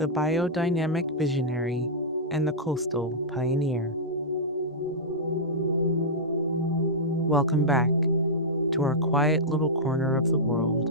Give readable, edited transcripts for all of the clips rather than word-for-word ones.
the biodynamic visionary, and the coastal pioneer. Welcome back to our quiet little corner of the world.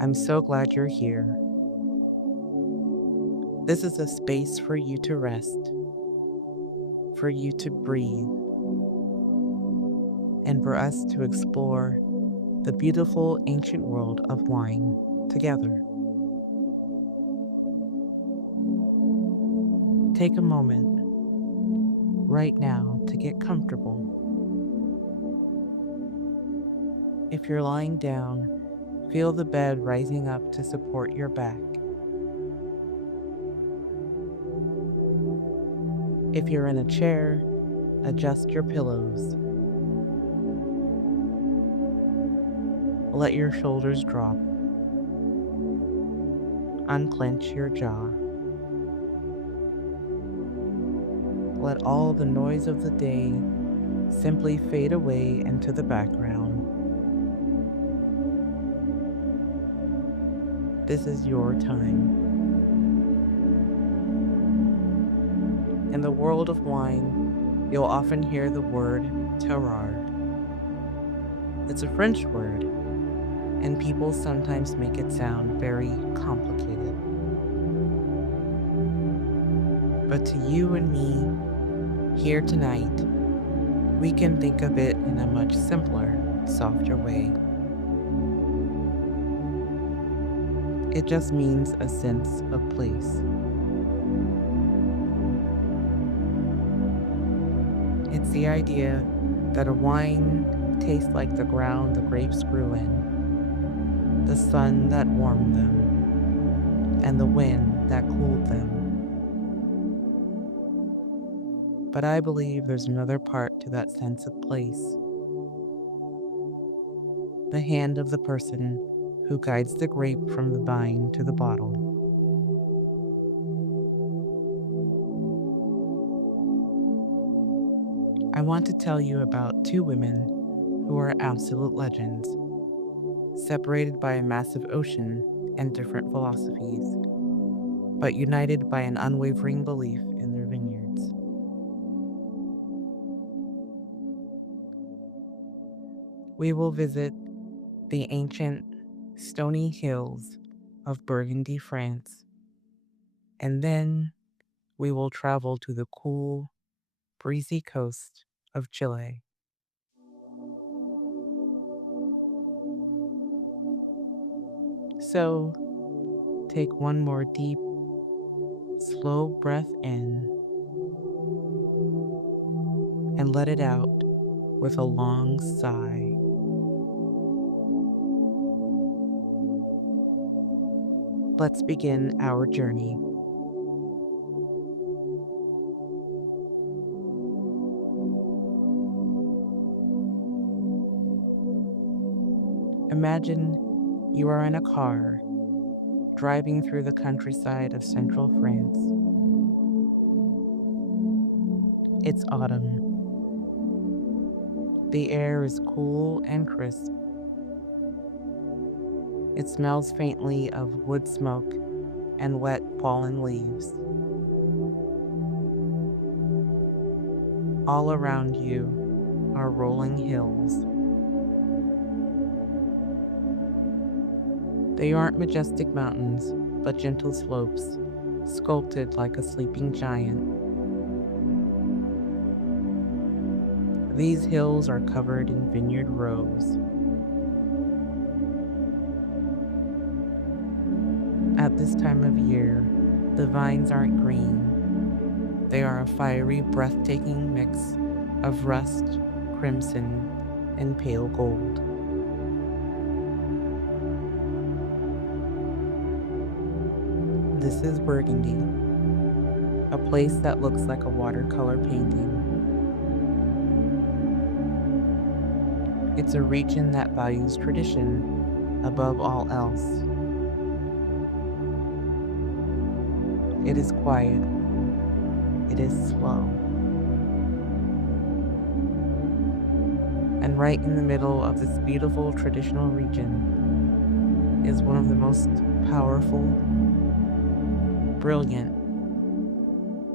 I'm so glad you're here. This is a space for you to rest, for you to breathe, and for us to explore the beautiful ancient world of wine together. Take a moment right now to get comfortable. If you're lying down, feel the bed rising up to support your back. If you're in a chair, adjust your pillows. Let your shoulders drop. Unclench your jaw. Let all the noise of the day simply fade away into the background. This is your time. In the world of wine, you'll often hear the word terroir. It's a French word, and people sometimes make it sound very complicated. But to you and me, here tonight, we can think of it in a much simpler, softer way. It just means a sense of place. It's the idea that a wine tastes like the ground the grapes grew in, the sun that warmed them, and the wind that cooled them. But I believe there's another part to that sense of place. The hand of the person who guides the grape from the vine to the bottle. I want to tell you about two women who are absolute legends, separated by a massive ocean and different philosophies, but united by an unwavering belief in their vineyards. We will visit the ancient stony hills of Burgundy, France, and then we will travel to the cool, breezy coast of Chile. So, take one more deep, slow breath in and let it out with a long sigh. Let's begin our journey. Imagine you are in a car driving through the countryside of central France. It's autumn. The air is cool and crisp. It smells faintly of wood smoke and wet fallen leaves. All around you are rolling hills. They aren't majestic mountains, but gentle slopes, sculpted like a sleeping giant. These hills are covered in vineyard rows. At this time of year, the vines aren't green. They are a fiery, breathtaking mix of rust, crimson, and pale gold. This is Burgundy, a place that looks like a watercolor painting. It's a region that values tradition above all else. It is quiet. It is slow. And right in the middle of this beautiful traditional region is one of the most powerful, brilliant,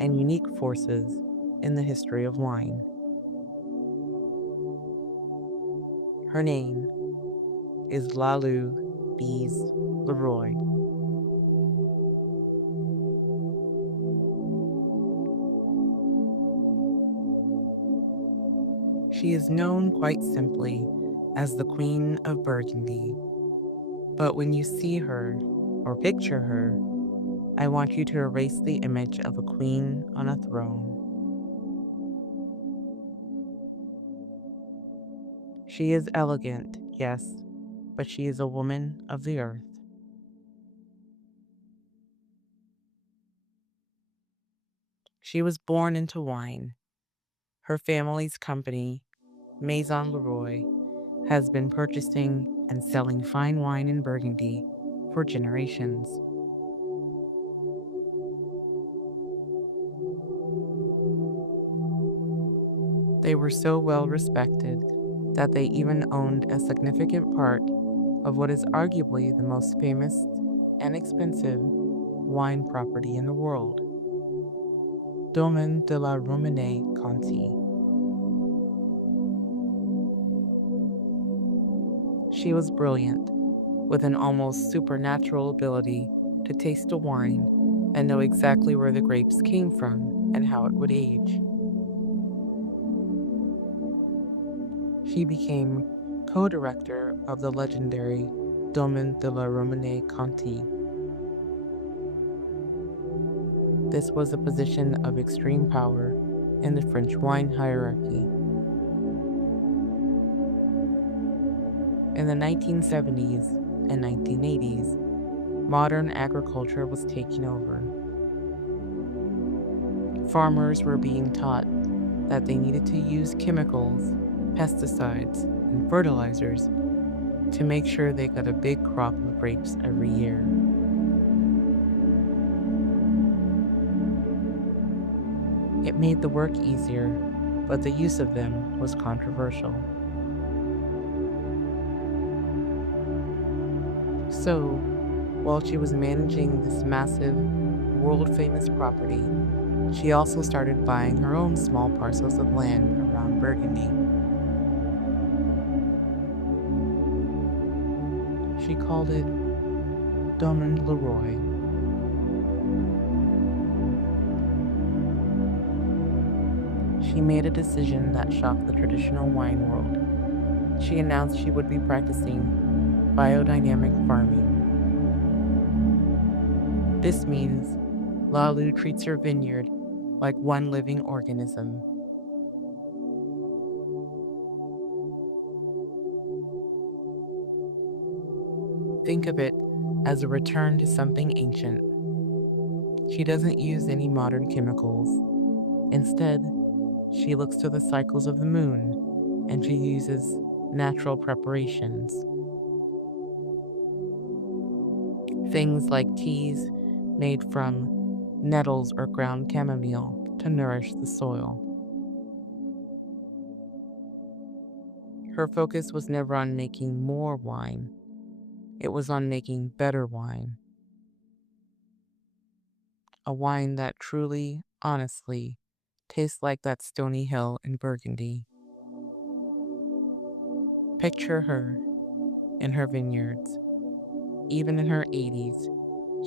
and unique forces in the history of wine. Her name is Lalou Bize-Leroy. She is known quite simply as the Queen of Burgundy, but when you see her or picture her, I want you to erase the image of a queen on a throne. She is elegant, yes, but she is a woman of the earth. She was born into wine. Her family's company, Maison Leroy, has been purchasing and selling fine wine in Burgundy for generations. They were so well respected that they even owned a significant part of what is arguably the most famous and expensive wine property in the world, Domaine de la Romanée-Conti. She was brilliant, with an almost supernatural ability to taste a wine and know exactly where the grapes came from and how it would age. She became co-director of the legendary Domaine de la Romanée-Conti. This was a position of extreme power in the French wine hierarchy. In the 1970s and 1980s, modern agriculture was taking over. Farmers were being taught that they needed to use chemicals, pesticides, and fertilizers to make sure they got a big crop of grapes every year. It made the work easier, but the use of them was controversial. So, while she was managing this massive, world-famous property, she also started buying her own small parcels of land around Burgundy. She called it Domaine Leroy. She made a decision that shocked the traditional wine world. She announced she would be practicing biodynamic farming. This means Lalou treats her vineyard like one living organism. Think of it as a return to something ancient. She doesn't use any modern chemicals. Instead, she looks to the cycles of the moon, and she uses natural preparations. Things like teas made from nettles or ground chamomile to nourish the soil. Her focus was never on making more wine. It was on making better wine. A wine that truly, honestly, tastes like that stony hill in Burgundy. Picture her in her vineyards. Even in her 80s,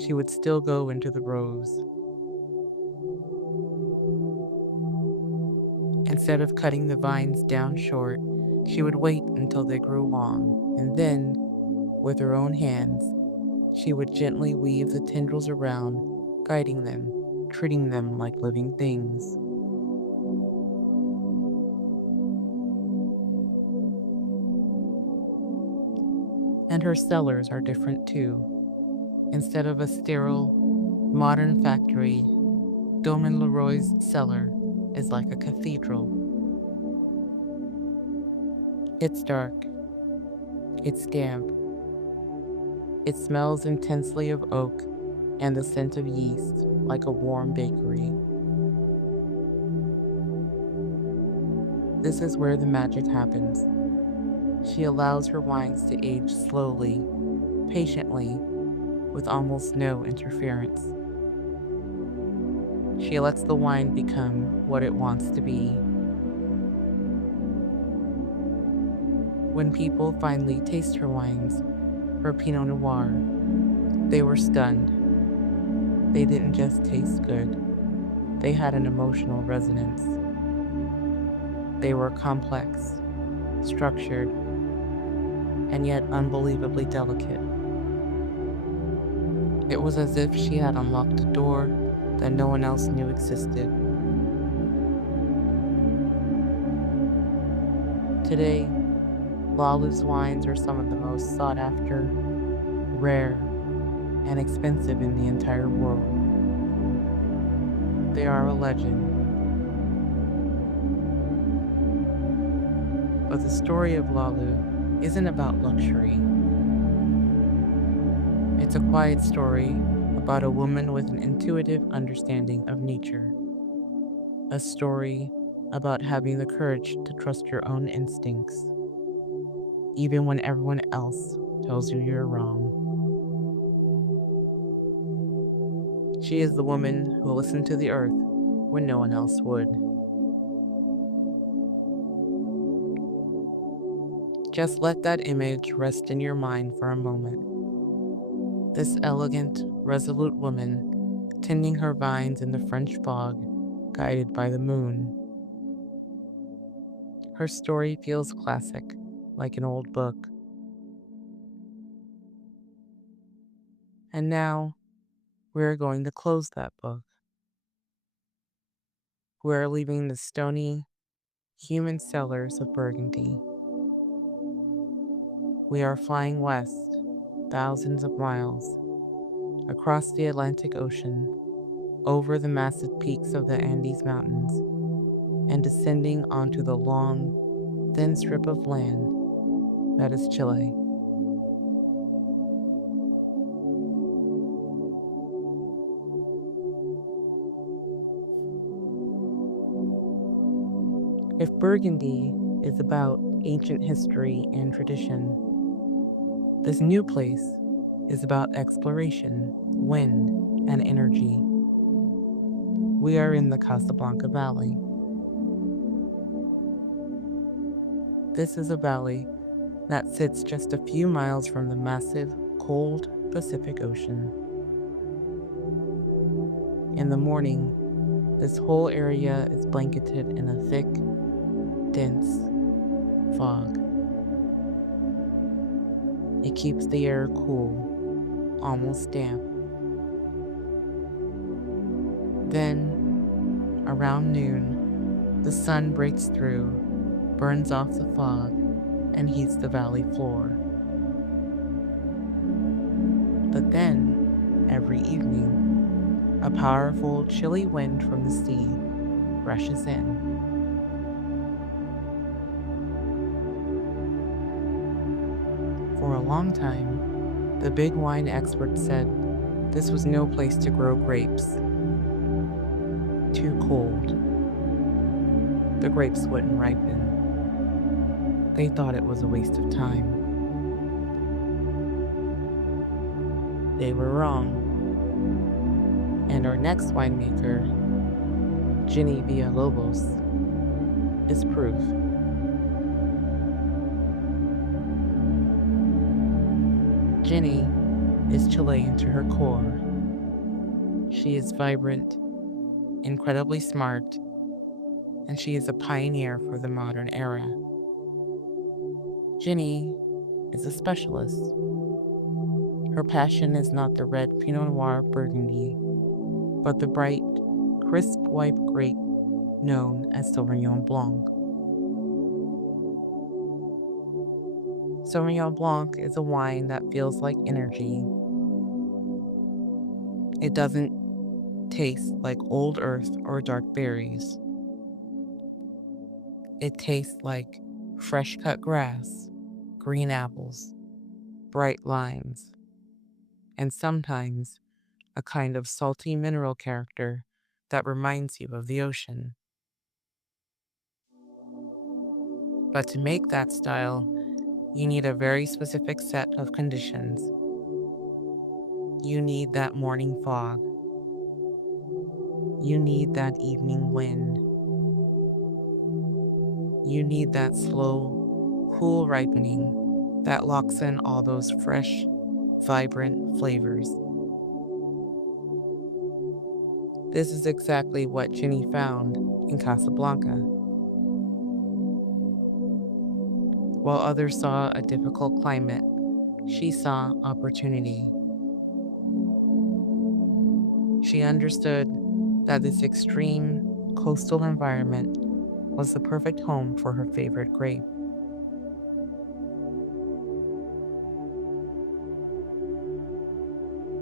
she would still go into the rows. Instead of cutting the vines down short, she would wait until they grew long, and then, with her own hands, she would gently weave the tendrils around, guiding them, treating them like living things. And her cellars are different too. Instead of a sterile, modern factory, Domaine Leroy's cellar is like a cathedral. It's dark. It's damp. It smells intensely of oak and the scent of yeast like a warm bakery. This is where the magic happens. She allows her wines to age slowly, patiently, with almost no interference. She lets the wine become what it wants to be. When people finally taste her wines, her Pinot Noir, they were stunned. They didn't just taste good, they had an emotional resonance. They were complex, structured, and yet unbelievably delicate. It was as if she had unlocked a door that no one else knew existed. Today, Lalou's wines are some of the most sought after, rare, and expensive in the entire world. They are a legend. But the story of Lalou isn't about luxury. It's a quiet story about a woman with an intuitive understanding of nature. A story about having the courage to trust your own instincts, even when everyone else tells you you're wrong. She is the woman who listened to the earth when no one else would. Just let that image rest in your mind for a moment. This elegant, resolute woman tending her vines in the French fog, guided by the moon. Her story feels classic, like an old book. And now, we're going to close that book. We're leaving the stony, human cellars of Burgundy. We are flying west, thousands of miles, across the Atlantic Ocean, over the massive peaks of the Andes Mountains, and descending onto the long, thin strip of land that is Chile. If Burgundy is about ancient history and tradition, this new place is about exploration, wind, and energy. We are in the Casablanca Valley. This is a valley that sits just a few miles from the massive, cold Pacific Ocean. In the morning, this whole area is blanketed in a thick, dense fog. It keeps the air cool, almost damp. Then, around noon, the sun breaks through, burns off the fog, and heats the valley floor. But then, every evening, a powerful, chilly wind from the sea rushes in. For a long time, the big wine experts said this was no place to grow grapes. Too cold. The grapes wouldn't ripen. They thought it was a waste of time. They were wrong. And our next winemaker, Jenny Villalobos, is proof. Jenny is Chilean to her core. She is vibrant, incredibly smart, and she is a pioneer for the modern era. Jenny is a specialist. Her passion is not the red Pinot Noir Burgundy, but the bright, crisp white grape known as Sauvignon Blanc. Sauvignon Blanc is a wine that feels like energy. It doesn't taste like old earth or dark berries. It tastes like fresh cut grass, green apples, bright limes, and sometimes a kind of salty mineral character that reminds you of the ocean. But to make that style, you need a very specific set of conditions. You need that morning fog. You need that evening wind. You need that slow, cool ripening that locks in all those fresh, vibrant flavors. This is exactly what Jenny found in Casablanca. While others saw a difficult climate, she saw opportunity. She understood that this extreme coastal environment was the perfect home for her favorite grape.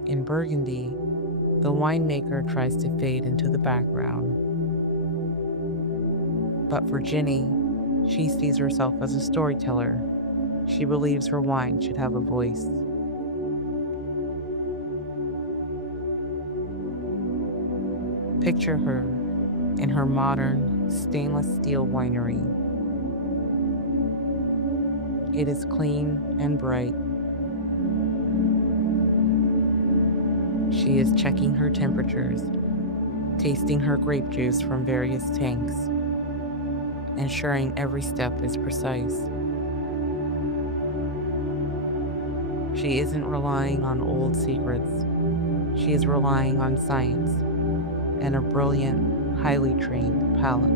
In Burgundy, the winemaker tries to fade into the background. But for Jenny, she sees herself as a storyteller. She believes her wine should have a voice. Picture her in her modern stainless steel winery. It is clean and bright. She is checking her temperatures, tasting her grape juice from various tanks, ensuring every step is precise. She isn't relying on old secrets. She is relying on science and a brilliant, highly trained palate.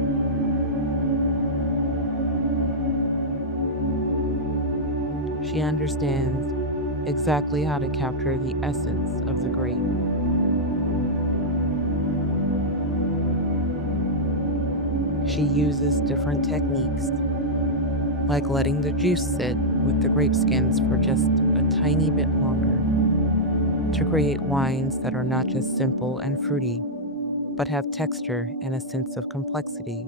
She understands exactly how to capture the essence of the grape. She uses different techniques, like letting the juice sit with the grape skins for just a tiny bit longer, to create wines that are not just simple and fruity, but have texture and a sense of complexity.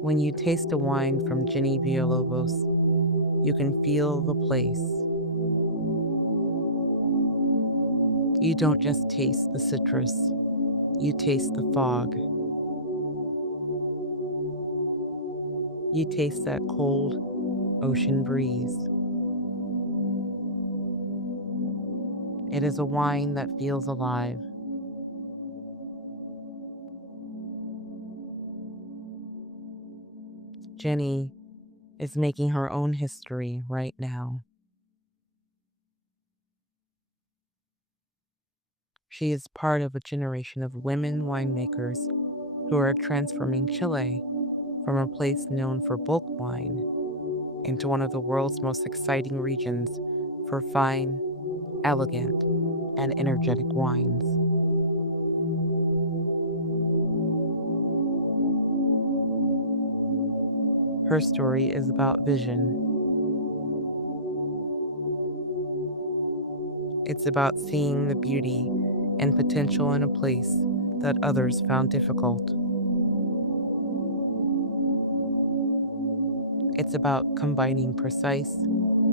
When you taste a wine from Jenny Villalobos, you can feel the place. You don't just taste the citrus, you taste the fog. You taste that cold ocean breeze. It is a wine that feels alive. Jenny is making her own history right now. She is part of a generation of women winemakers who are transforming Chile from a place known for bulk wine into one of the world's most exciting regions for fine, elegant, and energetic wines. Her story is about vision. It's about seeing the beauty and potential in a place that others found difficult. It's about combining precise,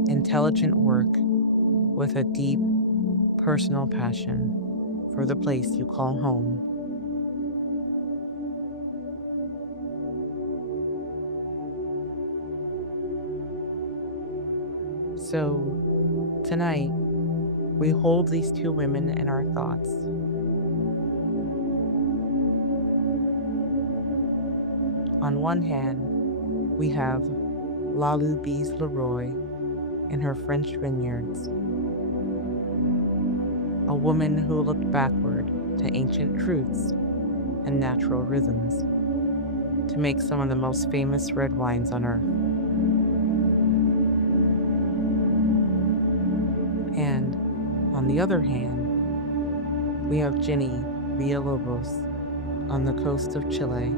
intelligent work with a deep, personal passion for the place you call home. So, tonight, we hold these two women in our thoughts. On one hand, we have Lalou Bize-Leroy in her French vineyards, a woman who looked backward to ancient truths and natural rhythms to make some of the most famous red wines on earth. And on the other hand, we have Jenny Villalobos on the coast of Chile,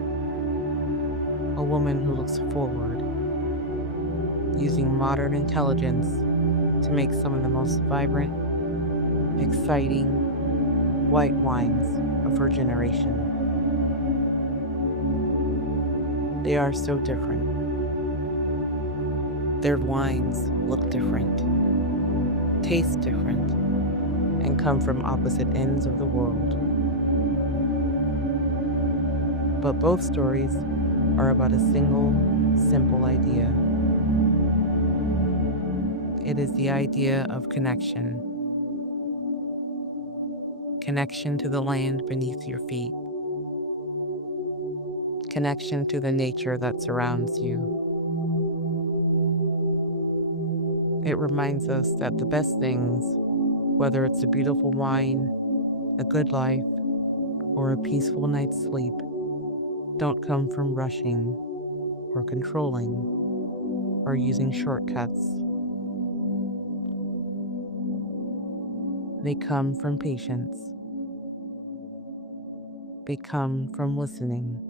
a woman who looks forward, using modern intelligence to make some of the most vibrant, exciting white wines of her generation. They are so different. Their wines look different, taste different, and come from opposite ends of the world. But both stories are about a single, simple idea. It is the idea of connection. Connection to the land beneath your feet. Connection to the nature that surrounds you. It reminds us that the best things, whether it's a beautiful wine, a good life, or a peaceful night's sleep, don't come from rushing or controlling or using shortcuts. They come from patience. They come from listening.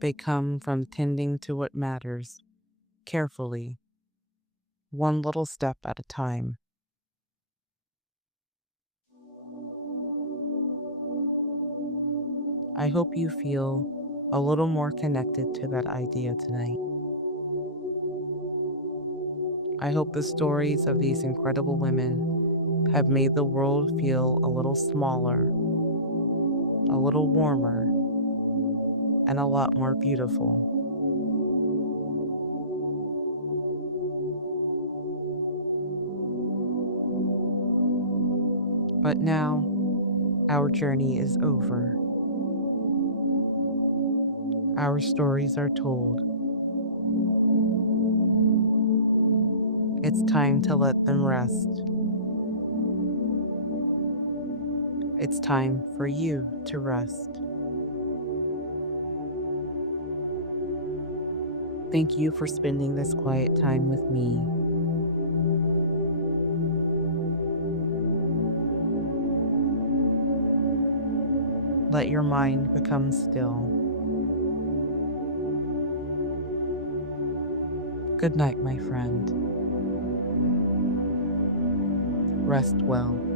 They come from tending to what matters carefully, one little step at a time. I hope you feel a little more connected to that idea tonight. I hope the stories of these incredible women have made the world feel a little smaller, a little warmer, and a lot more beautiful. But now, our journey is over. Our stories are told. It's time to let them rest. It's time for you to rest. Thank you for spending this quiet time with me. Let your mind become still. Good night, my friend. Rest well.